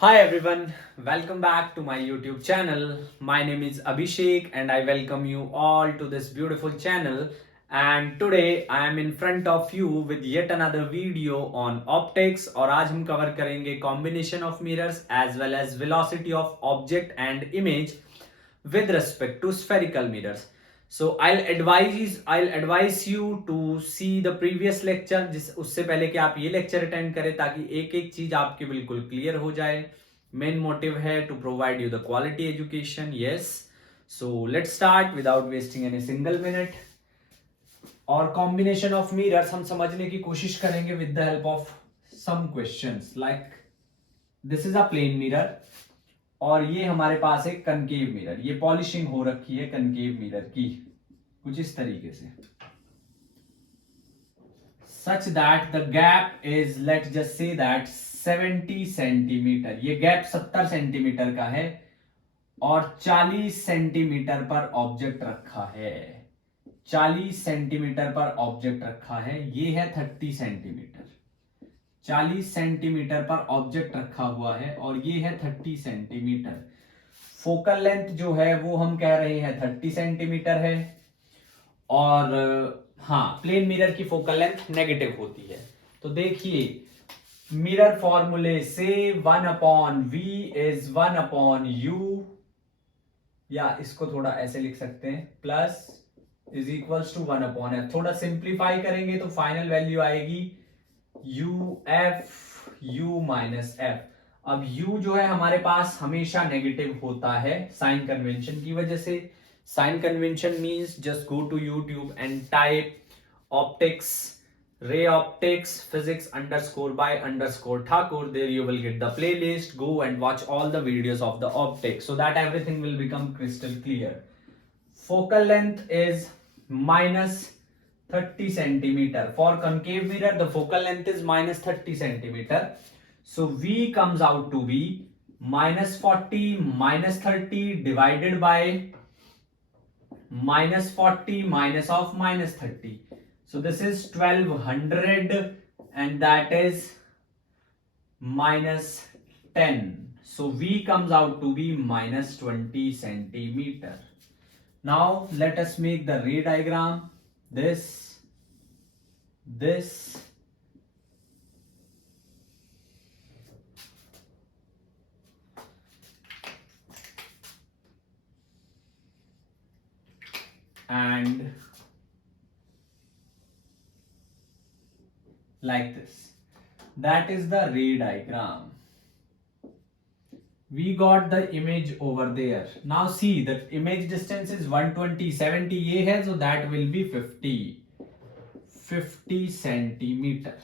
Hi everyone, welcome back to my YouTube channel. My name is Abhishek and I welcome you all to this beautiful channel. And today I am in front of you with yet another video on optics और आज हम cover करेंगे combination of mirrors as well as velocity of object and image with respect to spherical mirrors. So I'll advise you to see the previous lecture जिस उससे पहले कि आप ये lecture attend करें ताकि एक एक चीज आपकी बिल्कुल clear हो जाए. Main motive है to provide you the quality education. Yes. So let's start without wasting any single minute. और combination of mirrors हम समझने की कोशिश करेंगे with the help of some questions like this is a plane mirror. और ये हमारे पास एक कनकेव मिरर, ये पॉलिशिंग हो रखी है कनकेव मिरर की कुछ इस तरीके से, such that the gap is let's just say that 70 centimetre. ये गैप 70 सेंटीमीटर का है और 40 सेंटीमीटर पर ऑब्जेक्ट रखा है. 40 सेंटीमीटर पर ऑब्जेक्ट रखा है. ये है 30 सेंटीमीटर. 40 सेंटीमीटर पर ऑब्जेक्ट रखा हुआ है और ये है 30 सेंटीमीटर. फोकल लेंथ जो है वो हम कह रहे हैं 30 सेंटीमीटर है. और हाँ, प्लेन मिरर की फोकल लेंथ नेगेटिव होती है. तो देखिए मिरर फॉर्मूले से 1/v इज 1/u, या इसको थोड़ा ऐसे लिख सकते हैं, plus is equals to 1/f. थोड़ा सिंप्लीफाई करेंगे तो फाइनल वैल्यू आएगी u माइनस f. अब u जो है हमारे पास हमेशा नेगेटिव होता है साइन कन्वेंशन की वजह से. Sign convention means just go to YouTube and type optics, ray optics physics _ Thakur. There you will get the playlist. Go and watch all the videos of the optics so that everything will become crystal clear. Focal length is minus 30 centimeter. For concave mirror the focal length is minus 30 centimeter. So V comes out to be minus 40 minus 30 divided by minus 40 minus of minus 30. So this is 1200 and that is minus 10. So V comes out to be minus 20 centimeter. Now let us make the ray diagram. This and like this. That is the ray diagram. We got the image over there. Now see the image distance is 120. 70 ये है, so that will be 50 centimeter.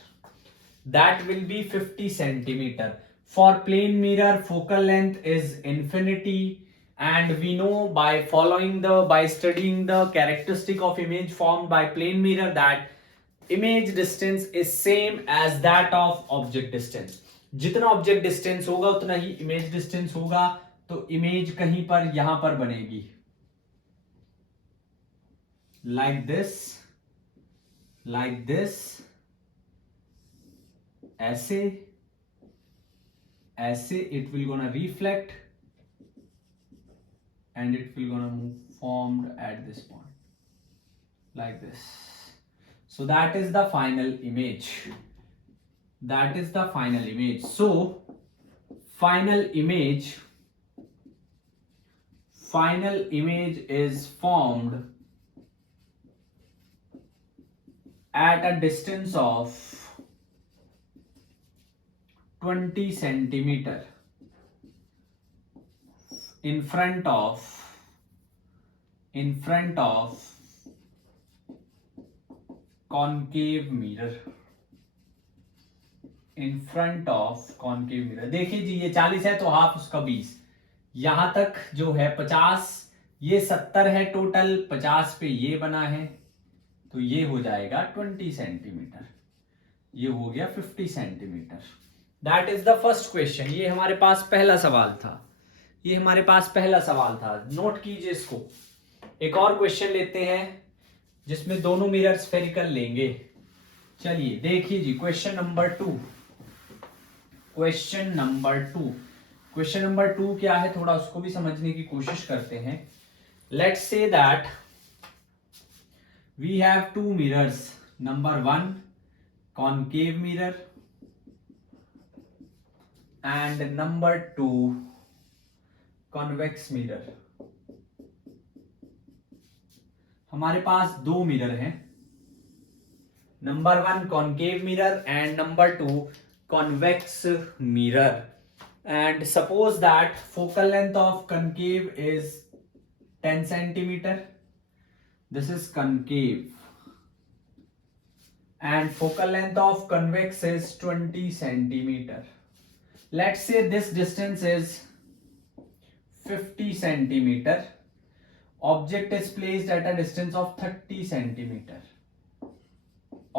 That will be 50 centimeter. For plane mirror focal length is infinity, and we know by studying the characteristic of image formed by plane mirror that image distance is same as that of object distance. जितना object distance होगा उतना ही image distance होगा. तो image कहीं पर यहां पर बनेगी लाइक दिस, ऐसे it will gonna reflect and it will gonna move formed at this point like this. So that is the final image. So final image is formed at a distance of 20 centimeter in front of concave mirror. In front of concave mirror. देखिए जी ये 40 है तो half उसका 20, यहां तक जो है 50, ये 70 है टोटल, 50 पे ये बना है तो ये हो जाएगा 20 सेंटीमीटर. ये हो गया 50 centimetre. That is the first question. ये हमारे पास पहला सवाल था. नोट कीजिए इसको. एक और क्वेश्चन लेते हैं जिसमें दोनों मिरर स्फेरिकल लेंगे. चलिए देखिए जी क्वेश्चन नंबर 2. क्वेश्चन नंबर 2 क्या है, थोड़ा उसको भी समझने की कोशिश करते हैं. Let's say that we have two mirrors. Number 1 concave mirror and number 2 convex mirror. हमारे पास दो मिरर हैं, number 1 concave mirror and number 2 convex mirror. And suppose that focal length of concave is 10 centimeter. This is concave. And focal length of convex is 20 centimeter. Let's say this distance is 50 centimeter. Object is placed at a distance of 30 centimeter.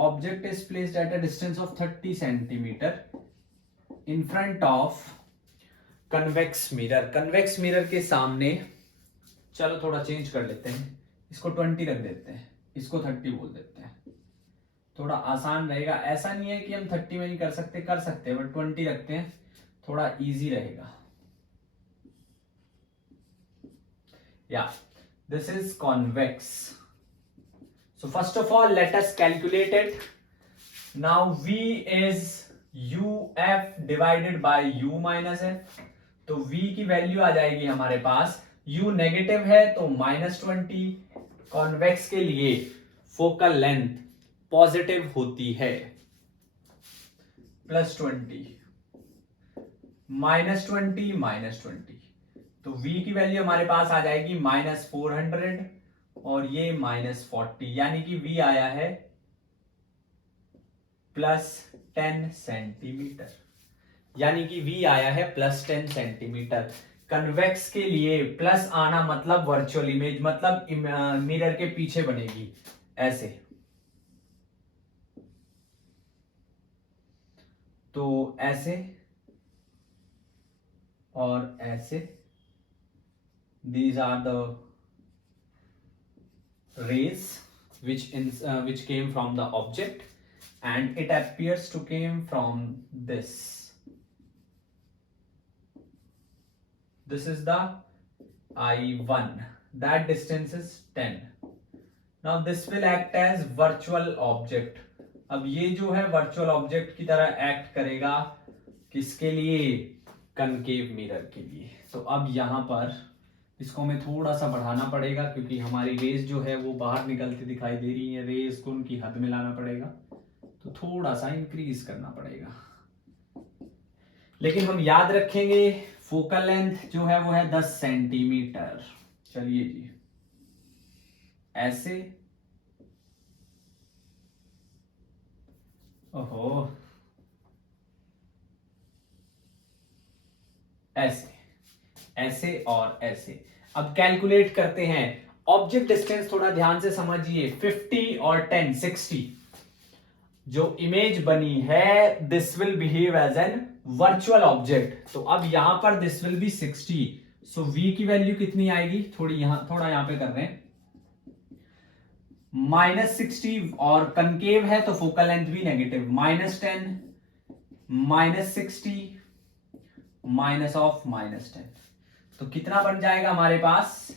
Object is placed at a distance of 30 centimeter in front of convex mirror. Convex mirror के सामने, चलो थोड़ा change कर लेते हैं, इसको 20 रख देते हैं, इसको 30 बोल देते हैं, थोड़ा आसान रहेगा. ऐसा नहीं है कि हम 30 में नहीं कर सकते हैं, बट 20 रखते हैं, थोड़ा इजी रहेगा. या this is convex. So first of all let us calculate it. Now v is uf divided by u minus f. तो v की वैल्यू आ जाएगी हमारे पास, u नेगेटिव है तो -20. कॉन्वेक्स के लिए फोकल लेंथ पॉजिटिव होती है, +20 -20. तो v की वैल्यू हमारे पास आ जाएगी -400 और ये -40, यानी कि v आया है +10 सेंटीमीटर. यानी कि v आया है +10 सेंटीमीटर. कन्वेक्स के लिए प्लस आना मतलब वर्चुअल इमेज, मतलब मिरर के पीछे बनेगी ऐसे. तो ऐसे और ऐसे. These are the rays which came from the object and it appears to came from this. This is the I1. That distance is 10. Now this will act as virtual object. अब ये जो है वर्चुअल ऑब्जेक्ट की तरह act करेगा, किसके लिए? Concave mirror के लिए. तो अब यहां पर इसको हमें थोड़ा सा बढ़ाना पड़ेगा क्योंकि हमारी रेज जो है वो बाहर निकलती दिखाई दे रही है. रेज को उनकी हद में लाना पड़ेगा, तो थोड़ा सा इंक्रीज करना पड़ेगा. लेकिन हम याद रखेंगे फोकल लेंथ जो है वो है 10 सेंटीमीटर. चलिए जी, ऐसे. ओहो, ऐसे, ऐसे और ऐसे. अब कैलकुलेट करते हैं. ऑब्जेक्ट डिस्टेंस थोड़ा ध्यान से समझिए. 50 और 10 60. जो इमेज बनी है this will behave as an virtual object. तो अब यहां पर this will be 60. So v की वैल्यू कितनी आएगी? थोड़ा यहां पे कर रहे हैं, -60. और कनकेव है तो फोकल लेंथ भी नेगेटिव. -10 -60 -10. तो कितना बन जाएगा हमारे पास?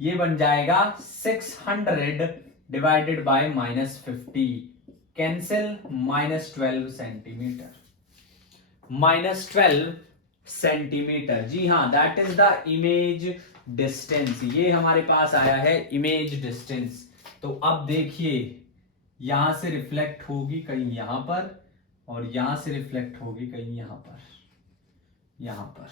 ये बन जाएगा 600 divided by -50. Cancel. -12 centimetre. -12 centimetre. जी हाँ, that is the image distance. ये हमारे पास आया है इमेज डिस्टेंस. तो अब देखिए, यहां से रिफ्लेक्ट होगी कहीं यहां पर और यहां से रिफ्लेक्ट होगी कहीं यहां पर.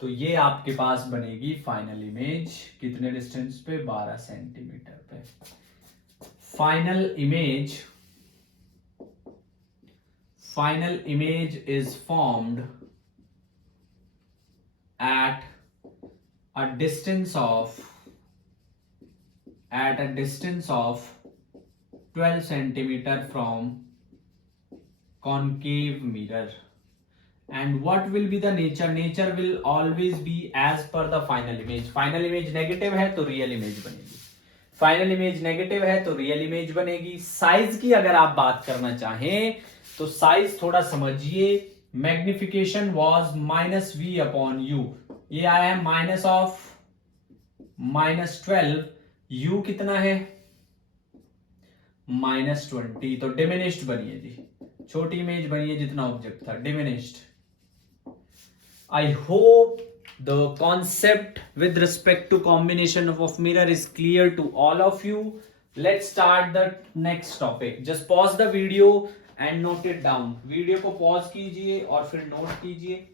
तो ये आपके पास बनेगी फाइनल इमेज. कितने डिस्टेंस पे? 12 सेंटीमीटर पे. Final image is formed at a distance of 12 centimeter from concave mirror. And what will be the nature? Nature will always be as per the final image. Final image negative है तो real image बनेगी. Final image negative है तो real image बनेगी. Size की अगर आप बात करना चाहें तो साइज थोड़ा समझिए. Magnification was minus v upon u, ये आया है माइनस ऑफ -12, यू कितना है -20, तो डिमिनिश्ड बनी है जी, छोटी इमेज बनी है जितना ऑब्जेक्ट था, diminished. I hope the concept with respect to combination of mirror is clear to all of you. Let's start the next topic. Just pause the video and note it down. Video को pause कीजिए और फिर note कीजिए,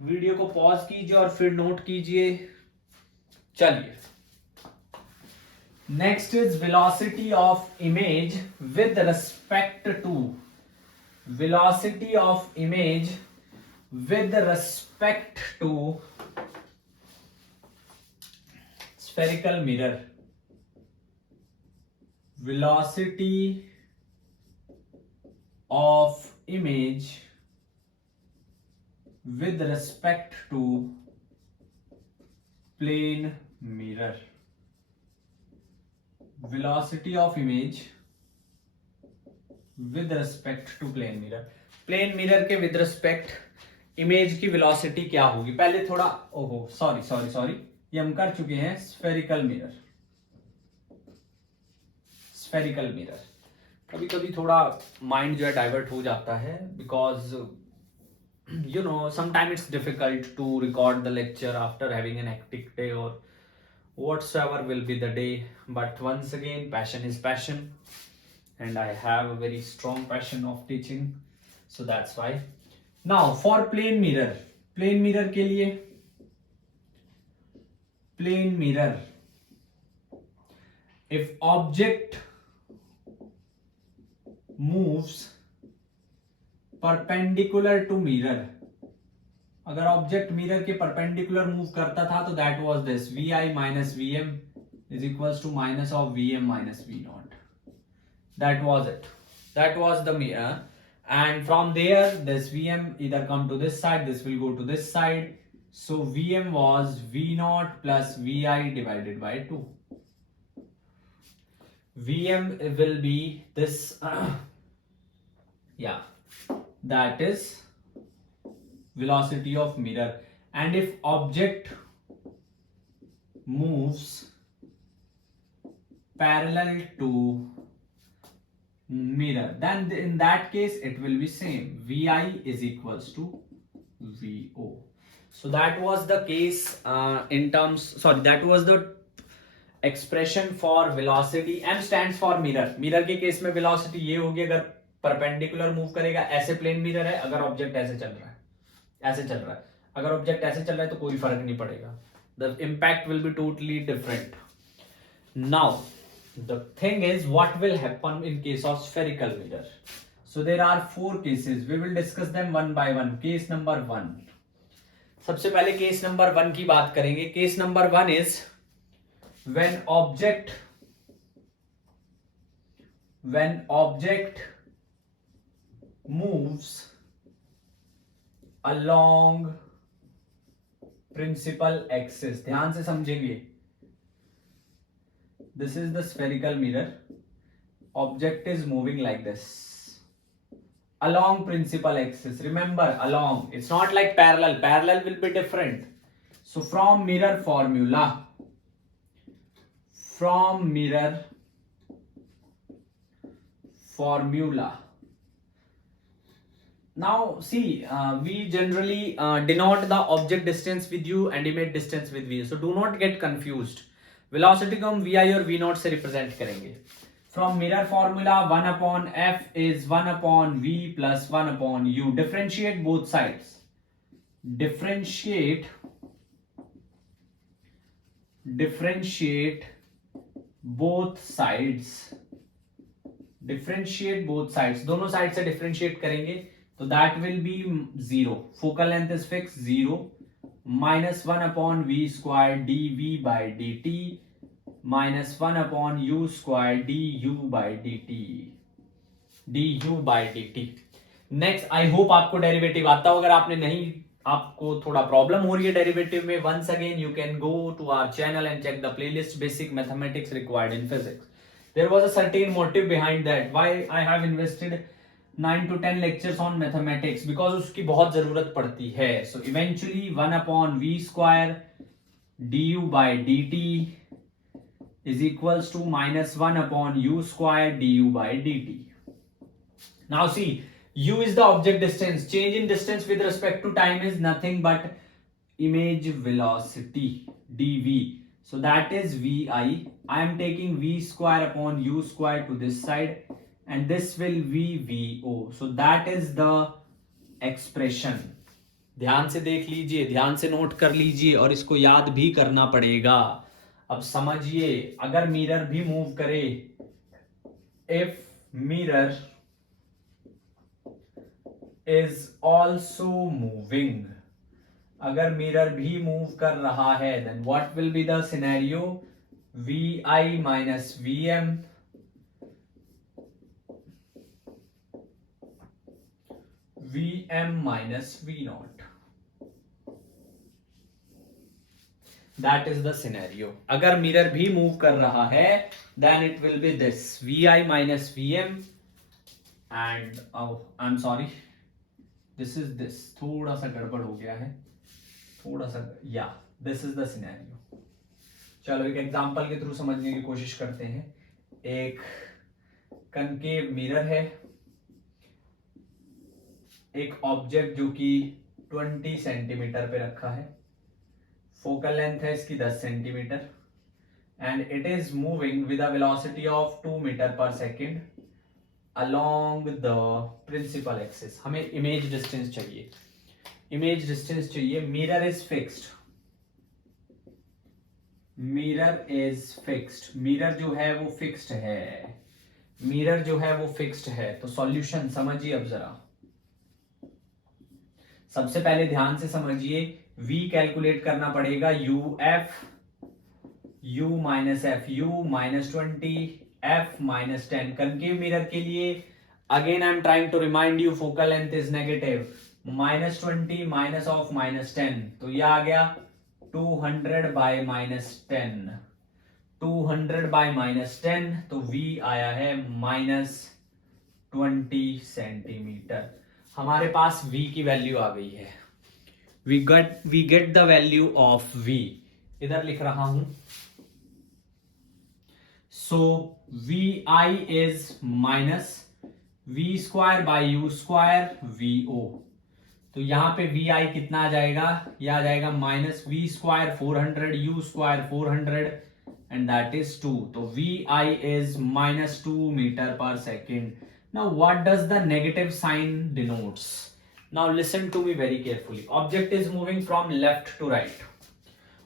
video को pause कीजिए और फिर note कीजिए. चलिए, next is velocity of image with respect to, velocity of image with respect to spherical mirror, velocity of image with respect to plane mirror, velocity of image with respect to plane mirror. Plane mirror के with respect image की velocity क्या होगी, पहले थोड़ा, ओहो sorry, ये हम कर चुके हैं. स्फेरिकल मिरर, स्फेरिकल मिरर, कभी कभी थोड़ा माइंड जो है डाइवर्ट हो जाता है, because you know sometime it's difficult to record the lecture after having an hectic day और whatsoever will be the day. But once again, passion is passion, and I have a very strong passion of teaching, so that's why. Now for plane mirror, plane mirror के लिए, plane mirror, if object moves perpendicular to mirror, अगर object mirror के perpendicular move करता था तो that was this, vi minus vm is equals to minus of vm minus v naught. That was it, that was the mirror. And from there this vm either come to this side, this will go to this side, so vm was v naught plus vi divided by 2. vm will be this yeah, that is velocity of mirror. And if object moves parallel to mirror, then in that case it will be same, vi is equals to vo. So that was the case in terms, sorry, that was the expression for velocity. M stands for mirror. mirror के case में velocity ये होगी अगर perpendicular move करेगा, ऐसे plane mirror है, अगर object ऐसे चल रहा है, ऐसे चल रहा है, अगर ऑब्जेक्ट ऐसे चल रहा है तो कोई फर्क नहीं पड़ेगा, the impact will be totally different. Now the thing is what will happen in case of spherical mirror. So there are 4 cases, we will discuss them one by one. Case number 1, सबसे पहले case number 1 की बात करेंगे. Case number 1 is when object moves along principal axis. ध्यान से समझेंगे, this is the spherical mirror, object is moving like this along principal axis. Remember, along, it's not like parallel, parallel will be different. So from mirror formula, now see, we generally denote the object distance with u and image distance with v, so do not get confused. velocity को हम vi और v naught से represent करेंगे. from mirror formula 1 upon f is 1 upon v plus 1 upon u. differentiate both sides, differentiate both sides, दोनों side से differentiate करेंगे तो that will be 0. focal length is fixed 0, minus 1 upon v square dv by dt minus 1 upon u square du by dt. Next, I hope आपको derivative आता हो. अगर आपने नहीं, आपको थोड़ा प्रॉब्लम हो रही है डेरिवेटिव में, once again you can go to our channel and check the playlist basic mathematics required in physics. There was a certain motive behind that, why I have invested 9 to 10 lectures on mathematics because उसकी बहुत जरूरत पड़ती है. So eventually 1 upon v square du by dt is equals to minus 1 upon u square du by dt. Now see, u is the object distance. Change in distance with respect to time is nothing but image velocity dv. So that is vi. I am taking v square upon u square to this side and this will be vo. So that is the expression. ध्यान से देख लीजिए, ध्यान से note कर लीजिए और इसको याद भी करना पड़ेगा. अब समझिए, अगर मिरर भी मूव करे, if mirror is also moving, अगर मिरर भी मूव कर रहा है, then what will be the scenario? vi minus vm vm minus v naught. That is the scenario. अगर मिरर भी मूव कर रहा है, then it will be this vi minus vm and I'm sorry, this is this. थोड़ा सा गड़बड़ हो गया है, थोड़ा सा. या दिस इज द सिनेरियो. चलो एक एग्जांपल के थ्रू समझने की कोशिश करते हैं. एक कनकेव मिरर है, एक ऑब्जेक्ट जो कि 20 सेंटीमीटर पे रखा है, फोकल लेंथ है इसकी 10 centimetre and it is moving with a velocity of 2 metre per second along the principal axis. हमें इमेज डिस्टेंस चाहिए, इमेज डिस्टेंस चाहिए. Mirror is fixed, mirror is fixed. Mirror जो है वो फिक्स्ड है, मिरर जो है वो फिक्स्ड है. तो सॉल्यूशन समझिए अब जरा. सबसे पहले ध्यान से समझिए, v कैलकुलेट करना पड़ेगा. u minus f, u minus 20, f minus 10. Concave mirror के लिए again I am trying to remind you, focal length is negative. Minus 20 minus of minus 10, तो यह आ गया 200 बाय माइनस 10. 200 बाय माइनस 10, तो v आया है माइनस 20 सेंटीमीटर. हमारे पास v की वैल्यू आ गई है. we get the value of v. इधर लिख रहा हूं. so vi is minus v square by u square vo. तो यहां पे vi कितना आ जाएगा? यह आ जाएगा minus v square 400 u square 400 and that is 2. तो vi is minus 2 metre per second. Now what does the negative sign denotes? Now listen to me very carefully. Object is moving from left to right.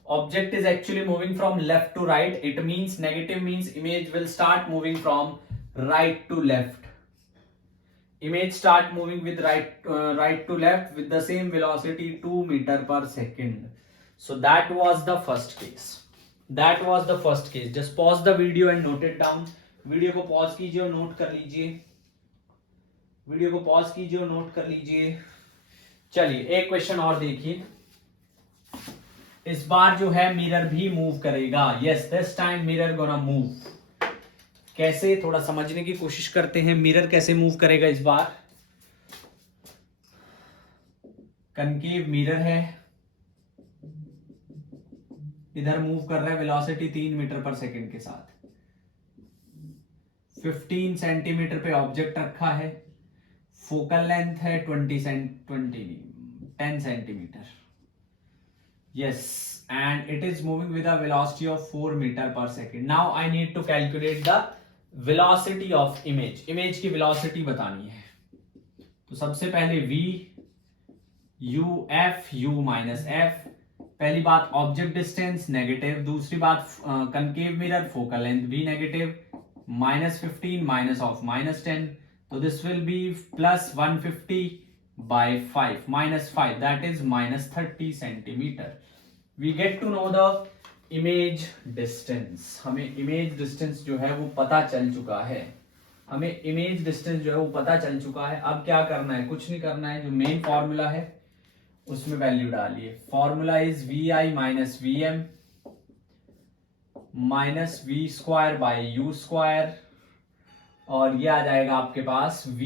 Object is actually moving from left to right. It means negative means image will start moving from right to left. Image start moving with right to left with the same velocity 2 meter per second. So that was the first case. That was the first case. Just pause the video and note it down. Video को pause कीजिए और note कर लीजिए. Video को pause कीजिए और note कर लीजिए. चलिए एक क्वेश्चन और देखिए. इस बार जो है मिरर भी मूव करेगा. Yes, this time mirror gonna move. कैसे, थोड़ा समझने की कोशिश करते हैं. मिरर कैसे मूव करेगा इस बार? कनकेव मिरर है, इधर मूव कर रहा है वेलोसिटी 3 मीटर पर सेकेंड के साथ. 15 सेंटीमीटर पे ऑब्जेक्ट रखा है, फोकल लेंथ है 10 centimetre. Yes, and it is moving with a velocity of 4 metre per second. Now I need to calculate the velocity of image. Image की वेलोसिटी बतानी है. तो सबसे पहले v u f u minus f. पहली बात ऑब्जेक्ट डिस्टेंस नेगेटिव. दूसरी बात कनकेव मिरर फोकल लेंथ भी negative. -15 minus of -10, so this will be plus 150 by 5 minus 5, that is minus 30 centimeter. We get to know the image distance. हमें image distance जो है वो पता चल चुका है. हमें image distance जो है वो पता चल चुका है. अब क्या करना है? कुछ नहीं करना है. जो मेन फॉर्मूला है उसमें वैल्यू डालिए. Formula is vi minus vm minus v square by u square, और ये आ जाएगा आपके पास v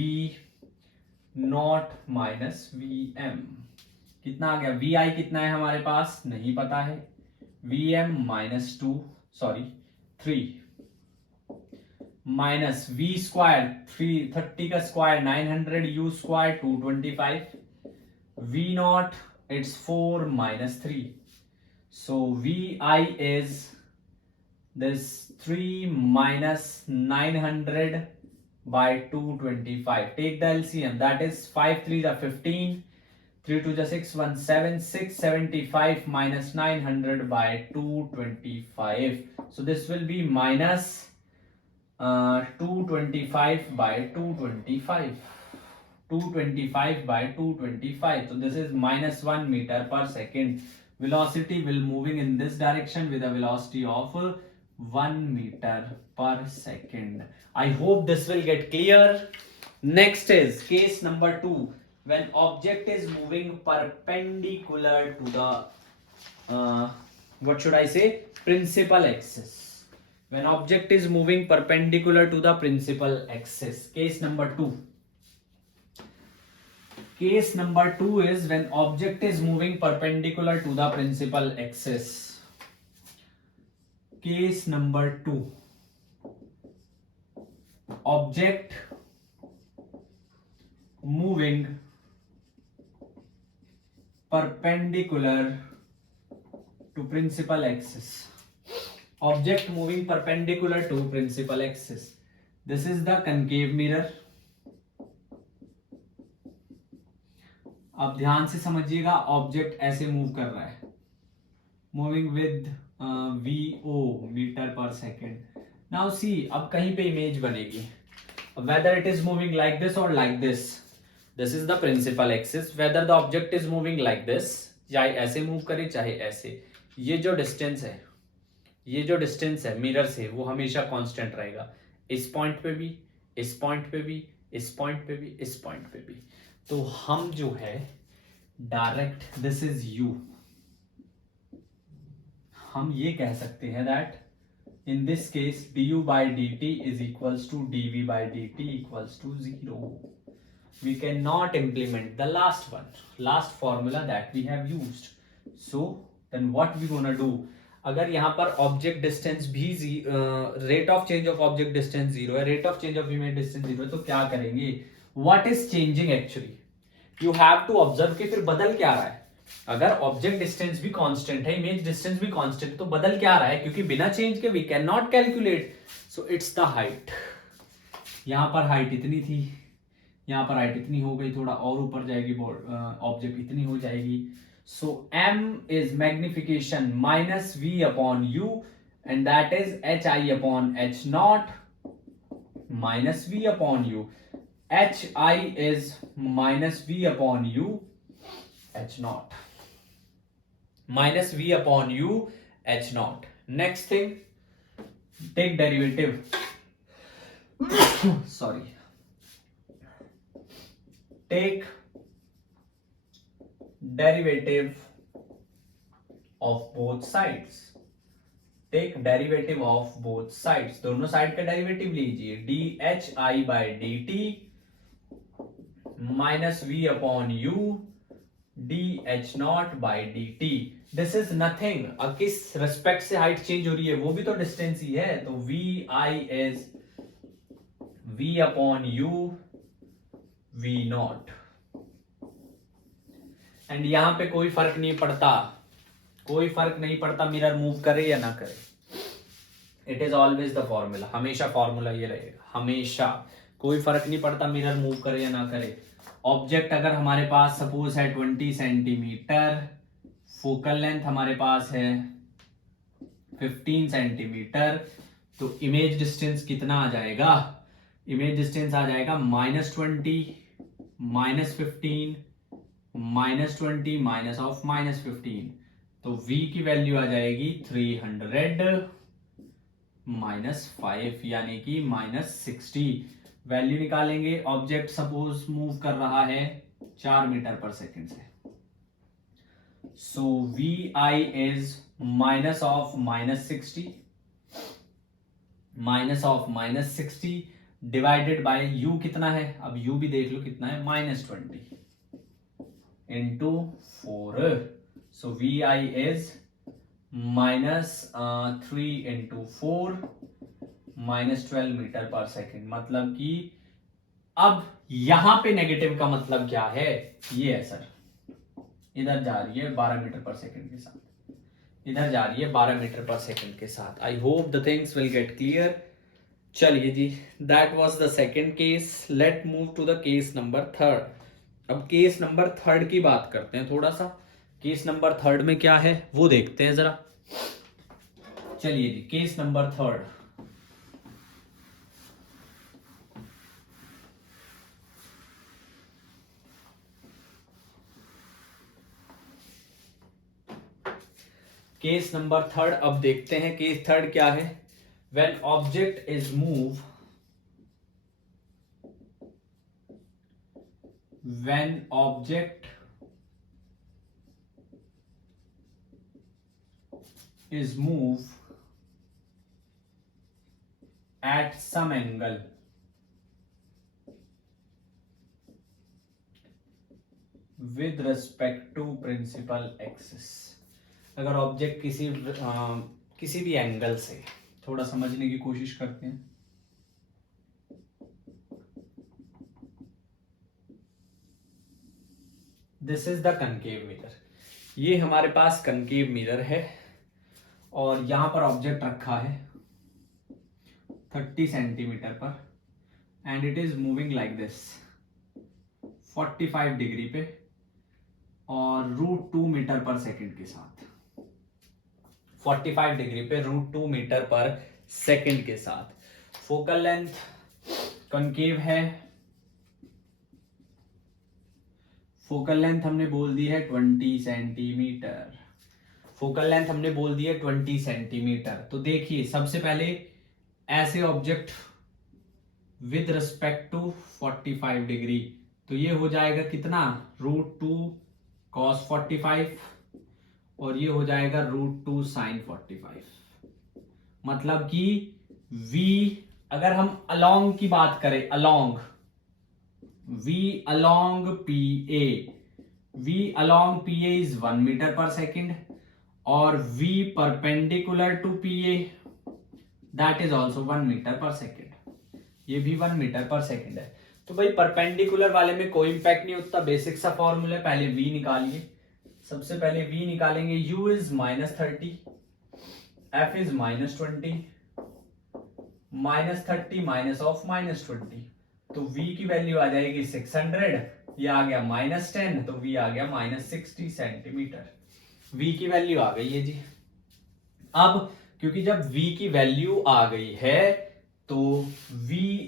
not minus v m. कितना आ गया? वी आई कितना है हमारे पास नहीं पता है, v m minus 2 sorry 3 minus v square 330 का square 900 u square 225 v not it's 4 minus 3 so vi is this 3 minus 900 by 225. Take the LCM, that is 5 3 are 15, 3 2 are 6 1 7 675 minus 900 by 225. So this will be minus 225 by 225. 225 by 225. So this is minus 1 meter per second. Velocity will moving in this direction with a velocity of 1 meter per second. I hope this will get clear. Next is case number 2. When object is moving perpendicular to the what should I say, principal axis. When object is moving perpendicular to the principal axis. Case number 2. Case number 2 is when object is moving perpendicular to the principal axis. Case number 2. Object moving perpendicular to principal axis. Object moving perpendicular to principal axis. This is the concave mirror. अब ध्यान से समझिएगा, object ऐसे move कर रहा है, moving with VO metre per second. Now see, अब कहीं पे इमेज बनेगी, whether it is moving like this और like this. This is the principal axis. Whether the object is moving like this, चाहे ऐसे मूव करे चाहे ऐसे, ये जो डिस्टेंस है, ये जो डिस्टेंस है मिरर से, वो हमेशा कांस्टेंट रहेगा. इस पॉइंट पे भी, इस पॉइंट पे भी, इस पॉइंट पे भी, इस पॉइंट पे भी. तो हम जो है डायरेक्ट, दिस इज यू, हम ये कह सकते हैं that in this case du by dt is equals to dv by dt equals to 0. We cannot implement the last formula that we have used. So then what we gonna do? अगर यहाँ पर object distance भी rate of change of object distance 0 है, rate of change of image distance 0 है, तो क्या करेंगे? What is changing actually? You have to observe कि फिर बदल क्या रहा है. अगर ऑब्जेक्ट डिस्टेंस भी कांस्टेंट है, इमेज डिस्टेंस भी कांस्टेंट है, तो बदल क्या रहा है? क्योंकि बिना चेंज के we can not calculate. So it's the height. यहां पर हाइट इतनी थी, यहां पर हाइट इतनी हो गई, थोड़ा और ऊपर जाएगी, ऑब्जेक्ट इतनी हो जाएगी. सो m is magnification minus v upon u and that is hi upon h not minus v upon u. hi is minus v upon u h naught, minus v upon u h naught. Next thing, take derivative. Sorry, take derivative of both sides. Take derivative of both sides, दोनों side का derivative लीजिए. dhi by dt minus v upon u dh not by dt. This is nothing. अब किस respect से height change हो रही है, वो भी तो डिस्टेंस ही है. तो vi is v upon u v not. And यहां पे कोई फर्क नहीं पड़ता, कोई फर्क नहीं पड़ता मिरर मूव करे या ना करे. It is always the formula, हमेशा फॉर्मूला ये रहेगा, हमेशा. कोई फर्क नहीं पड़ता मिरर मूव करे या ना करे. ऑब्जेक्ट अगर हमारे पास सपोज है 20 सेंटीमीटर, फोकल लेंथ हमारे पास है 15 सेंटीमीटर, तो इमेज डिस्टेंस कितना आ जाएगा? इमेज डिस्टेंस आ जाएगा -20 -15 -20 माइनस ऑफ -15. तो v की वैल्यू आ जाएगी 300 -5 यानी कि -60. वैल्यू निकालेंगे. ऑब्जेक्ट सपोज मूव कर रहा है 4 मीटर पर सेकेंड से. सो vi is -60 -60 divided by u कितना है, अब u भी देख लो कितना है, -20 into 4, so v i is -3 into 4 -12 meter per second. मतलब कि अब यहां पे नेगेटिव का मतलब क्या है, ये है सर, इधर जा रही है 12 मीटर पर सेकेंड के साथ, इधर जा रही है 12 मीटर पर सेकेंड के साथ। I hope the things will get clear. चलिए जी, that was the second case. Let move to the case number third. अब केस नंबर थर्ड की बात करते हैं थोड़ा सा। केस नंबर थर्ड में क्या है वो देखते हैं जरा। चलिए जी, case number third. Case number third अब देखते हैं। केस थर्ड क्या है, when object is move, when object is move at some angle with respect to principal axis. अगर ऑब्जेक्ट किसी भी एंगल से, थोड़ा समझने की कोशिश करते हैं। This is the concave mirror, ये हमारे पास कनकेव मिरर है और यहां पर ऑब्जेक्ट रखा है 30 सेंटीमीटर पर and it is moving like this 45 degree पे और √2 मीटर पर सेकेंड के साथ, 45 डिग्री पे √2 मीटर पर सेकेंड के साथ। फोकल लेंथ कनकेव है, फोकल लेंथ हमने बोल दी है 20 सेंटीमीटर, फोकल लेंथ हमने बोल दी है 20 सेंटीमीटर। तो देखिए सबसे पहले ऐसे object with respect to 45 degree, तो ये हो जाएगा कितना, √2 cos 45 और ये हो जाएगा √2 sin 45। मतलब कि v, अगर हम अलोंग की बात करें, along v along PA, v along PA is 1 meter per second और v perpendicular to PA that is also 1 meter per second, ये भी 1 मीटर पर सेकेंड है। तो भाई परपेंडिकुलर वाले में कोई इंपैक्ट नहीं होता, बेसिक सा फॉर्मूला है। पहले v निकालिए, सबसे पहले v निकालेंगे, u is -30, f is -20, -30 minus of -20, तो v की वैल्यू आ जाएगी 600, ये आ गया -10, तो v आ गया -60 सेंटीमीटर। v की वैल्यू आ गई है जी। अब क्योंकि जब v की वैल्यू आ गई है तो vi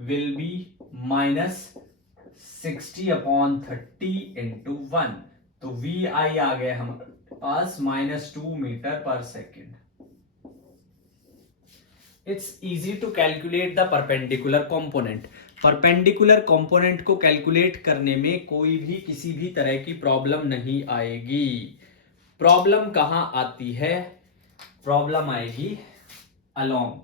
विल बी -60/30 इंटू 1, तो vi आ गया हमारे पास -2 metre per second. It's easy to calculate the perpendicular component. Perpendicular component को कैलकुलेट करने में कोई भी किसी भी तरह की प्रॉब्लम नहीं आएगी। प्रॉब्लम कहां आती है, प्रॉब्लम आएगी अलोंग।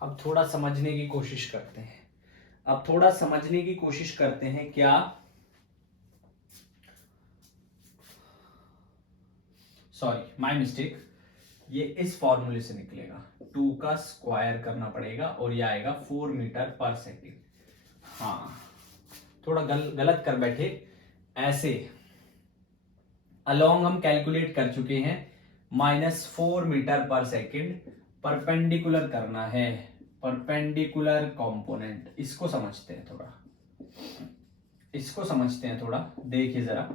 अब थोड़ा समझने की कोशिश करते हैं, अब थोड़ा समझने की कोशिश करते हैं। क्या, सॉरी माय मिस्टेक, ये इस फॉर्मूले से निकलेगा, 2 का स्क्वायर करना पड़ेगा और ये आएगा 4 मीटर पर सेकेंड। हाँ थोड़ा गलत कर बैठे, ऐसे अलोंग हम कैलकुलेट कर चुके हैं, -4 मीटर पर सेकेंड। परपेंडिकुलर करना है, परपेंडिकुलर कंपोनेंट, इसको समझते हैं थोड़ा, इसको समझते हैं थोड़ा। देखिए जरा,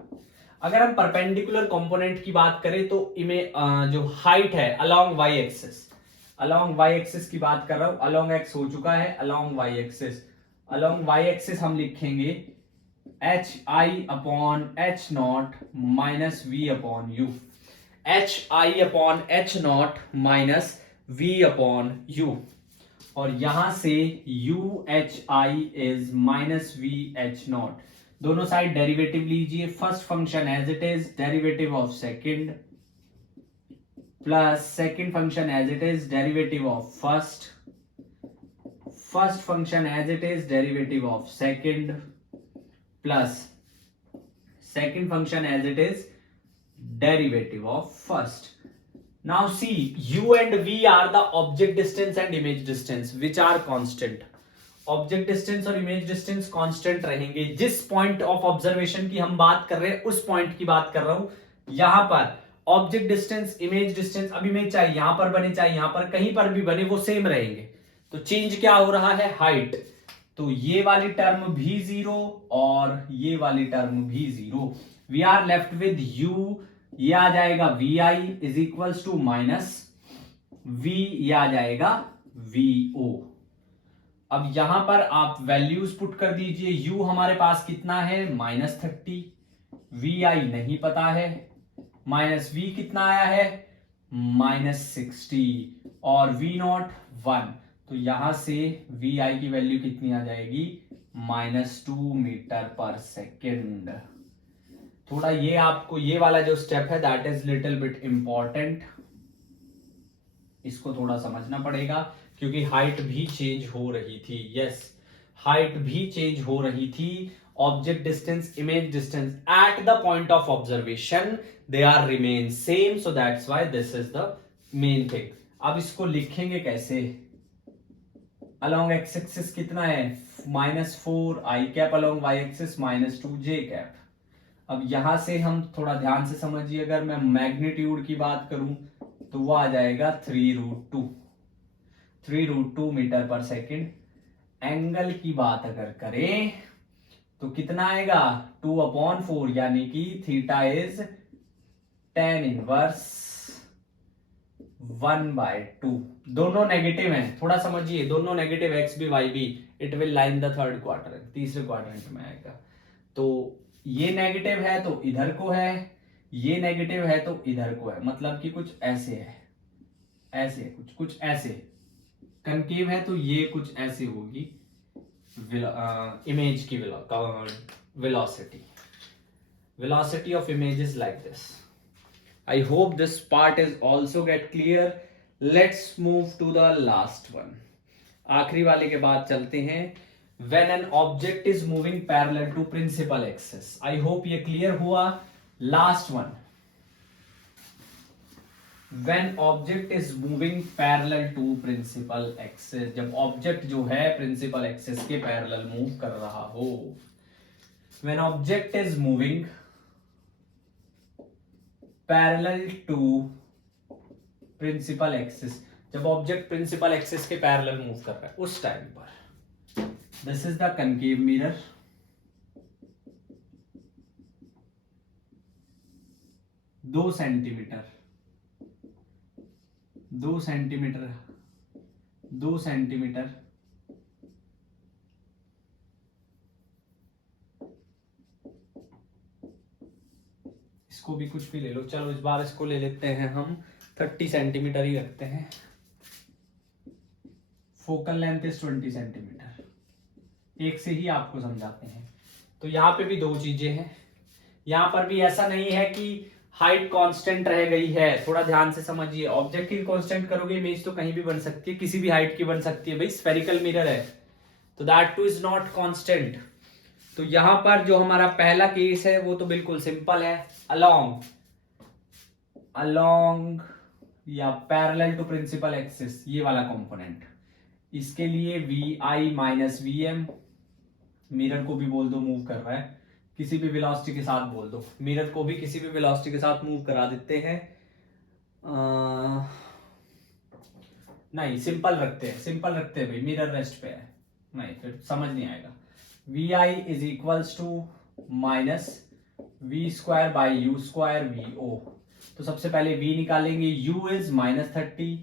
अगर हम परपेंडिकुलर कंपोनेंट की बात करें तो इमें जो हाइट है along y axis, along y axis की बात कर रहा हूं, अलोंग एक्स हो चुका है, along y axis, along y axis हम लिखेंगे HI/H0 minus V/U, HI/H0 minus V/U, और यहां से UHI इज -VH0। दोनों साइड डेरिवेटिव लीजिए, first function as it is, derivative of second plus second function as it is derivative of first function as it is derivative of second plus second function as it is derivative of first. Now see, u and v are the object distance and image distance which are constant. Object distance और image distance constant रहेंगे. जिस point of observation की हम बात कर रहे हैं उस पॉइंट की बात कर रहा हूं. यहां पर ऑब्जेक्ट डिस्टेंस इमेज डिस्टेंस अब इमेज चाहे यहां पर बने चाहे यहां पर कहीं पर भी बने वो सेम रहेंगे. तो चेंज क्या हो रहा है, हाइट. तो ये वाली टर्म भी जीरो और ये वाली टर्म भी zero. We are left with u, ये आ जाएगा vi is equals to minus v, ये आ जाएगा vo. अब यहां पर आप वैल्यूज पुट कर दीजिए. u हमारे पास कितना है -30, vi नहीं पता है, माइनस v कितना आया है -60 और v नॉट 1. तो यहां से vi की वैल्यू कितनी आ जाएगी -2 मीटर पर सेकेंड. थोड़ा ये आपको ये वाला जो स्टेप है that is little bit important, इसको थोड़ा समझना पड़ेगा क्योंकि हाइट भी चेंज हो रही थी. यस, हाइट भी चेंज हो रही थी. Object distance image distance at the point of observation they are remain same, so that's why this is the main thing. अब इसको लिखेंगे कैसे. अलोंग एक्स एक्सिस कितना है -4 i cap, along y axis -2 j cap. अब यहां से हम थोड़ा ध्यान से समझिए, अगर मैं मैग्नीट्यूड की बात करूं तो वो आ जाएगा 3√2 मीटर पर सेकेंड. एंगल की बात अगर करें तो कितना आएगा 2/4, यानी कि थीटा इज tan इनवर्स 1/2. दोनों नेगेटिव हैं, थोड़ा समझिए, दोनों नेगेटिव एक्स भी वाई भी. It will line the third quarter, तीसरे क्वाड्रेंट में आएगा. तो ये नेगेटिव है तो इधर को है, ये नेगेटिव है तो इधर को है. मतलब कि कुछ ऐसे है, ऐसे कुछ ऐसे. कनकेव है तो ये कुछ ऐसे होगी इमेज की velocity of image is like this. I hope this part is also get clear. Let's move to the last one. आखिरी वाले के बाद चलते हैं. When an object is moving parallel to principal axis. I hope ये clear हुआ. Last one. When object is moving parallel to principal axis, जब object जो है principal axis के parallel move कर रहा हो. When object is moving parallel to principal axis, जब object principal axis के parallel move कर रहा है उस टाइम पर, this is the concave mirror. दो सेंटीमीटर इसको भी कुछ भी ले लो. चलो इस बार इसको ले लेते हैं हम 30 सेंटीमीटर ही रखते हैं. Focal length is 20 centimetre. एक से ही आपको समझाते हैं. तो यहाँ पे भी दो चीजें हैं. यहाँ पर भी ऐसा नहीं है कि हाइट कांस्टेंट रह गई है, थोड़ा ध्यान से समझिए. ऑब्जेक्ट की कांस्टेंट करोगे इमेज तो कहीं भी बन सकती है, किसी भी हाइट की बन सकती है. भाई स्फेरिकल मिरर है तो that two is not constant. तो यहां पर जो हमारा पहला केस है वो तो बिल्कुल सिंपल है. अलोंग या पैरेलल टू प्रिंसिपल एक्सिस, ये वाला कंपोनेंट. इसके लिए v i minus v m, mirror को भी बोल दो मूव कर रहा है, किसी भी वेलोसिटी के साथ बोल दो. मिरर को भी किसी भी वेलोसिटी के साथ मूव करा देते हैं. नहीं, सिंपल रखते हैं भाई, मिरर रेस्ट पे है. नहीं फिर समझ नहीं आएगा. V i is equals to minus v square by u square v o. तो सबसे पहले v निकालेंगे. u इज -30,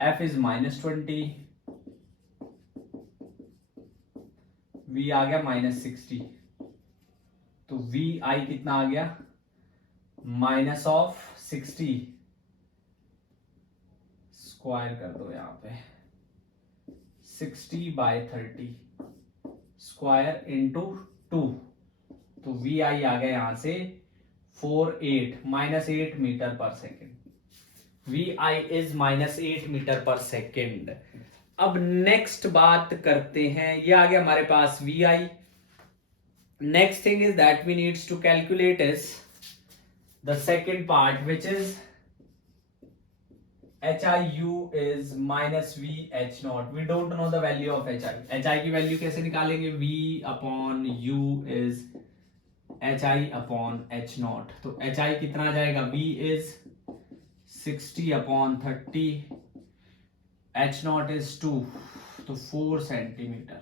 f इज -20, v आ गया -60. तो वी आई कितना आ गया -60. स्क्वायर कर दो यहां पे, 60/30 स्क्वायर इंटू 2. तो वी आई आ गया यहां से 48 -8 meter per second. VI is -8 meter per second. अब नेक्स्ट बात करते हैं, ये आ गया हमारे पास VI। Next thing is that we needs to calculate is the second part which is HIU is minus VH naught. We don't know the value of HI. HI की वैल्यू कैसे निकालेंगे? V upon U is HI upon H naught. तो HI कितना जाएगा? V is 60 upon 30. H naught is 2. तो 4 centimetre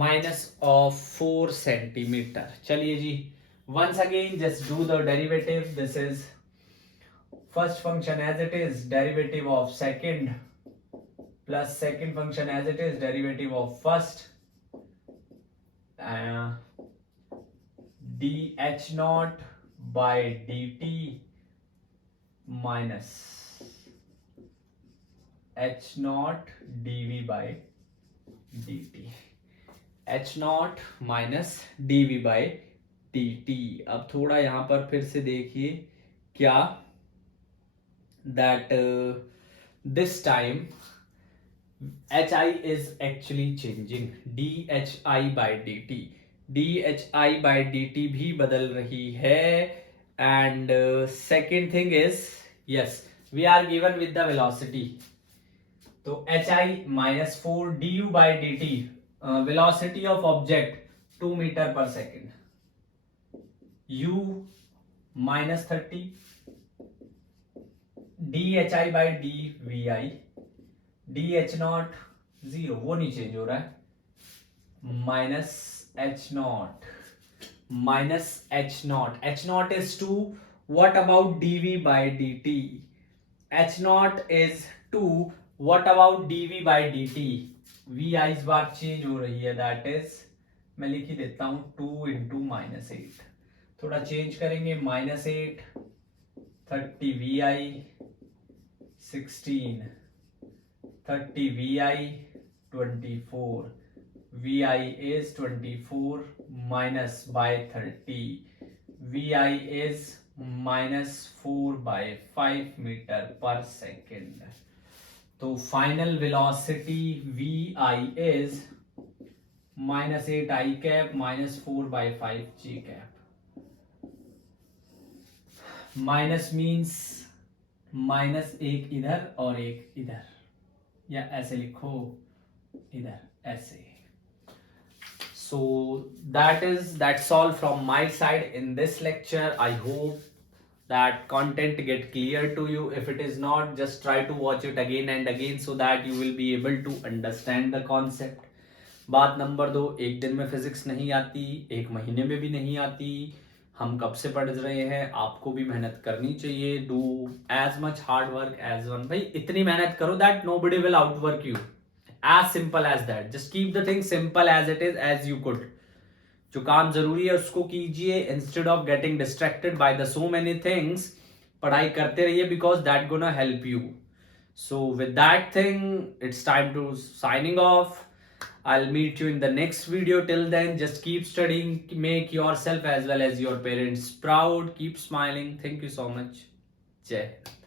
minus of 4 centimetre. चलिए जी, once again just do the derivative. This is first function as it is derivative of second plus second function as it is derivative of first, dH naught by dt minus H naught dV by dt, H naught minus dV by dt। अब थोड़ा यहां पर फिर से देखिए क्या, that this time HI is actually changing, dHI by dt, dHI by dt भी बदल रही है। and second thing is, yes, we are given with the velocity, तो HI minus 4 du by dt, velocity of object 2 meter per second, U minus 30, dHI by dVI, dH naught 0, वो नहीं change हो रहा है, minus H naught, minus H naught, H naught is 2, what about dV by dt? H naught is 2, what about dV by dt? VI इस बार change हो रही है, that is मैं लिख ही देता हूं 2 into -8, थोड़ा चेंज करेंगे, -8, 30 VI, 16, 30 VI, 24, VI is 24 minus by 30, VI is minus 4 by 5 meter per second। तो final velocity VI is -8 I cap minus 4 by 5 J cap। Minus means minus एक इधर और एक इधर, या ऐसे लिखो इधर ऐसे। So that's all from my side in this lecture. I hope that content get clear to you. If it is not, just try to watch it again and again so that you will be able to understand the concept. बात number 2, एक दिन में physics नहीं आती, एक महीने में भी नहीं आती। हम कब से पढ़ रहे हैं, आपको भी मेहनत करनी चाहिए। Do as much hard work as one, भाई इतनी मेहनत करो that nobody will outwork you, as simple as that. Just keep the thing simple as it is, as you could. जो काम जरूरी है उसको कीजिए, instead of getting distracted by the so many things. पढ़ाई करते रहिए because that gonna help you. So with that thing it's time to signing off. I'll meet you in the next video. Till then, just keep studying, make yourself as well as your parents proud, keep smiling. Thank you so much. Jai Hind.